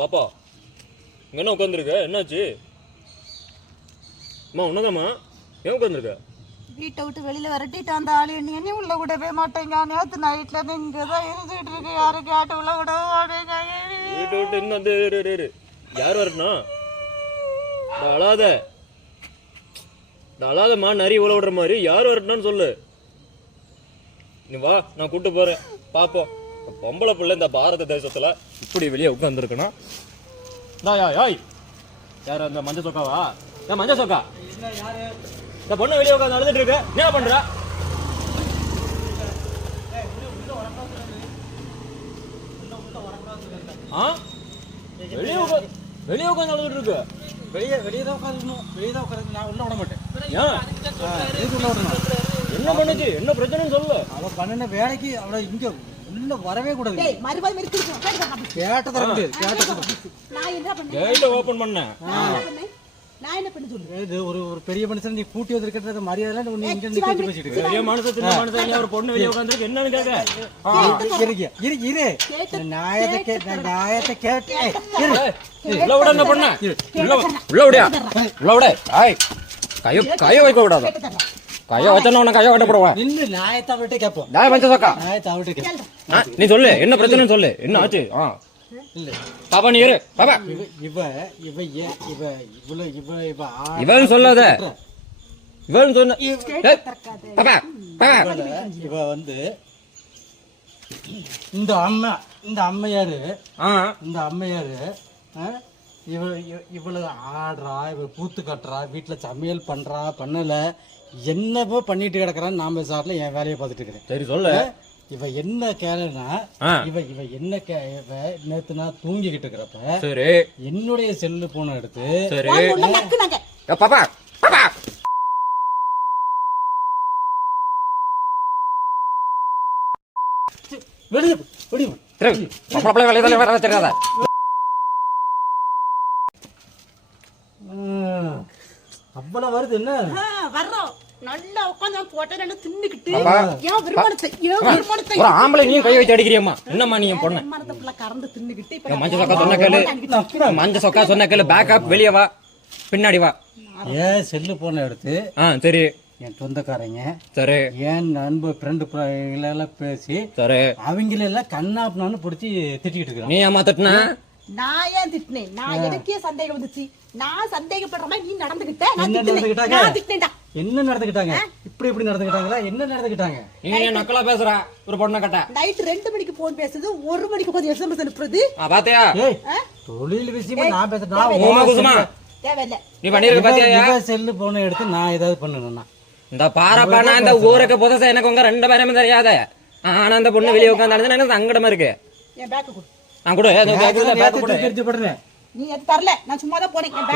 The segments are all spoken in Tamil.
பாப்பா இங்க என்ன உட்காந்துருக்க? என்னாச்சு? அம்மா உன்னதாம்மா ஏன் உட்காந்துருக்க? வீட்டை விட்டு வெளியில விரட்டிட்டு அந்த ஆளு என்ன உள்ள விடவே மாட்டேங்க. நேற்று நைட்ல இருந்து இங்கதான் இருந்துட்டு இருக்கு. யாரும் கேட்டு உள்ள விட மாட்டேங்க. வீட்டை விட்டு இன்னும் வந்து யார் வரட்டும்? அழாத அழாதம்மா. நிறைய உள்ள விடுற மாதிரி யார் வரட்டும்னு சொல்லு. நீ வா, நான் கூட்டு போறேன். பாப்போம் பொம்பளை பிள்ளை இந்த பாரத தேசத்துல இப்படி வெளியே உட்காந்துருக்கணும். யார் அந்த மஞ்சள் சொக்காவா? மஞ்சள் சொக்கா இந்த பொண்ணு வெளியே உட்காந்து அழுதுட்டு இருக்கு. என்ன பண்ற? வெளியே உட்காந்து அழுதுட்டு இருக்கு. வெளியே தான் உட்காந்துக்கணும். வெளியே தான் உட்காந்து நான் உள்ள விட மாட்டேன். என்ன பண்ணுச்சு? என்ன பிரச்சனைன்னு சொல்லு. அவ பண்ணின வேலைக்கு அவளை இங்க உள்ள வரவே கூடாது. கேட்ட தர முடியாது. கேட்ட ஓபன் பண்ண நான் என்ன பண்ண சொல்றேன்? இது ஒரு பெரிய மனுஷன் நீ கூட்டி வந்திருக்கிறது மரியாதை நீ இங்க நிக்க பேசிட்டு இருக்க. பெரிய மனுஷன் சின்ன மனுஷன் ஒரு பொண்ணு வெளிய உட்கார்ந்திருக்கு. என்னன்னு கேக்க? இரு நாயத்தை கேட்டே உள்ள விட அந்த பொண்ணு. உள்ள விடியா? உள்ள விட. கைய வைக்க கூடாது. கைய வச்சா உன கைய வெட்ட போடுவேன். நின்னு நாயத்தை அவட்ட கேப்போம். நாய மஞ்ச சொக்கா நாயத்தை அவட்ட கேப்போம். நீ சொல்லு என்ன பிரச்சனைன்னு சொல்லு. என்ன ஆச்சு? இல்ல பாப்பா நீ இரு. பாப்பா இவன் சொல்லாத. இவன் சொன்ன பாப்பா பாப்பா இவ வந்து இந்த அம்மையாரு இவ்வளவு ஆடுறா, இவ பூத்து கட்டுறா, வீட்டுல சமையல் பண்றா, பண்ணல என்னவோ பண்ணிட்டு கிடக்குறான்னு நாம சார்ல என் வேலையை பார்த்துட்டு இருக்கிறேன். சரி சொல்லு. இவ என்ன கேளுனா இவ என்ன நேத்து நான் தூங்கிக்கிட்டு இருக்கிறப்ப சரி என்னுடைய செல்லு போன எடுத்து சரி பாப்பா பாப்பா வெளியே வெளியே வர தெரியாத. அவ்வளவு வருது என்ன வர்றோம். நல்லா உட்காந்து போட்டோ ரெண்டு தின்னுக்கிட்டு ஒரு ஆம்பளை நீயும் கை வச்சு அடிக்கிறியம்மா. என்னம்மா நீ என் பொண்ணு கறந்து தின்னுக்கிட்டு மஞ்சள் சொக்கா சொன்ன கேளு. மஞ்சள் சொக்கா சொன்ன கேளு. பேக்கப் வெளியே வா, பின்னாடி வா. ஏன் செல்லு போன எடுத்து சரி என் சொந்தக்காரங்க சரி என் நண்பர் ஃப்ரெண்டு எல்லாம் பேசி சரி அவங்களெல்லாம் கண்ணாப்புனான்னு பிடிச்சி திட்டிக்கிட்டு இருக்கிறான். நீ ஏமா தட்டினா? நான் ஏன் திட்டினேன்? நான் எனக்கே சந்தேகம் வந்துச்சு. நான் சந்தேகப்படுற மாதிரி நீ நடந்துகிட்ட. என்ன நடந்துக்கிட்டாங்க? இப்படி நடந்துக்கிட்டாங்களா? என்ன நடந்துக்கிட்டாங்க? நீ நக்கலா பேசுற ஒரு பொண்ணை கட்ட. நைட் 2 மணிக்கு போன் பேசுது, 1 மணிக்கு கொஞ்சம் எஸ்எம்எஸ் அனுப்புறது. பாத்தியா? தொழில் விஷயமா நான் பேசுறேன். தேவையில்ல. நீ பண்ணிருக்க பாத்தியா? செல்லு போன எடுத்து நான் ஏதாவது பண்ணணும்னா இந்த பாரப்பா நான் இந்த ஊருக்கு புதுசா எனக்கு உங்க 2 பேருமே தெரியாத. ஆனா அந்த பொண்ணு வெளியே உட்காந்து எனக்கு சங்கடமா இருக்கு. என் பேக் கொடு. நான் கூட நீ எது தரல. நான் சும்மா தான் போனேன். என்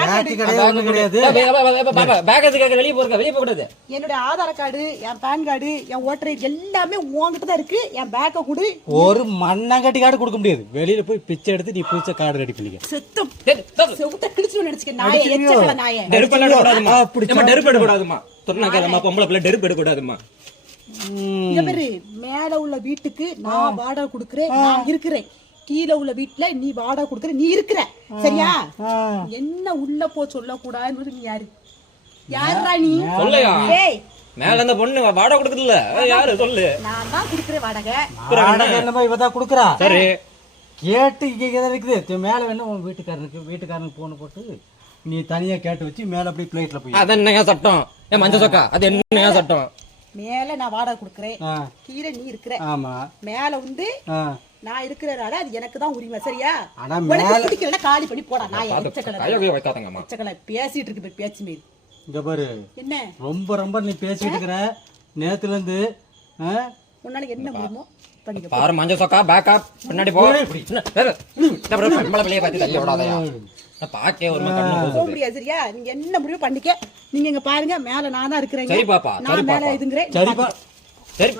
பேக் எதுக்காக வெளியே போக கூடாது? என்னோட ஆதார் கார்டு, என் பேன் கார்டு, என் ஓட்டர் ஐடி எல்லாமே உன்கிட்ட தான் இருக்கு. என் பேக்க கொடு. ஒரு மண்ணாங்கட்டி கார்டு கொடுக்க முடியாது. வெளியில போய் பிச்சை எடுத்து நீ புதுசா கார்டு ரெடி பண்ணிக்க. செவுத்த கிழிச்சு நினைச்சுக்க. நாயே எச்சக்கல நாயே. டெருப்பு எடுக்க கூடாதுமா. நம்ம டெருப்பு எடுக்க கூடாதுமா. சொன்னாக்கலமா பொம்பளை பிள்ளை டெருப்பு எடுக்க கூடாதுமா. இங்க பாரு, மேல உள்ள வீட்டுக்கு நான் வாடகை கொடுக்கறேன், நான் இருக்கிறேன். கீழே உள்ள வீட்டுல நீ வாடகை கொடுக்கற, நீ இருக்கிற. சரியா? என்ன உள்ள போ சொல்ல கூடாதுன்னு. நீ யாரு? யாரா நீ? சொல்லையா? மேல அந்த பொண்ணு வாடகை கொடுக்கறதுல யாரு சொல்லு? நான் தான் கொடுக்கறேன் வாடகை. என்னமா இவ தான் கொடுக்கறா? சரி கேட்டு இங்க எதாவது இருக்குது. மேல வேணா உன் வீட்டுக்காரனுக்கு போன் போட்டு நீ தனியா கேட்டு வச்சு மேல அப்படியே பிளேட்ல போய். அது என்னையா சட்டம்? ஏன் மஞ்சள் சொக்கா அது என்னையா சட்டம்? மேல நான் வாடகை கொடுக்கறேன், கீழே நீ இருக்கிற. ஆமா. மேல வந்து நான் இருக்கிறனால அது எனக்கு தான் உரிமை. சரியா? ஆனா மேல பிடிக்கலனா காலி பண்ணி போடா. நான் எச்சக்கல பேசிட்டு இருக்கு பேச்சு மீறி. இங்க பாரு, என்ன ரொம்ப நீ பேசிட்டு இருக்கிற. நேத்துல இருந்து உன்னால என்ன முடியுமோ பண்ணிக்க. பாரு மஞ்சள் சொக்கா பேக்கப் பின்னாடி போ. நம்மள வெளிய பாத்து தள்ளி விடாதயா. நான் பாக்கே ஒரு கண்ணு போக முடியாது. சரியா? நீங்க என்ன முடியுமோ பண்ணிக்க. நீங்க இங்க பாருங்க, மேல நான் தான் இருக்கிறேன். சரி பாப்பா, நான் மேல இதுங்கறேன். சரிப்பா சரி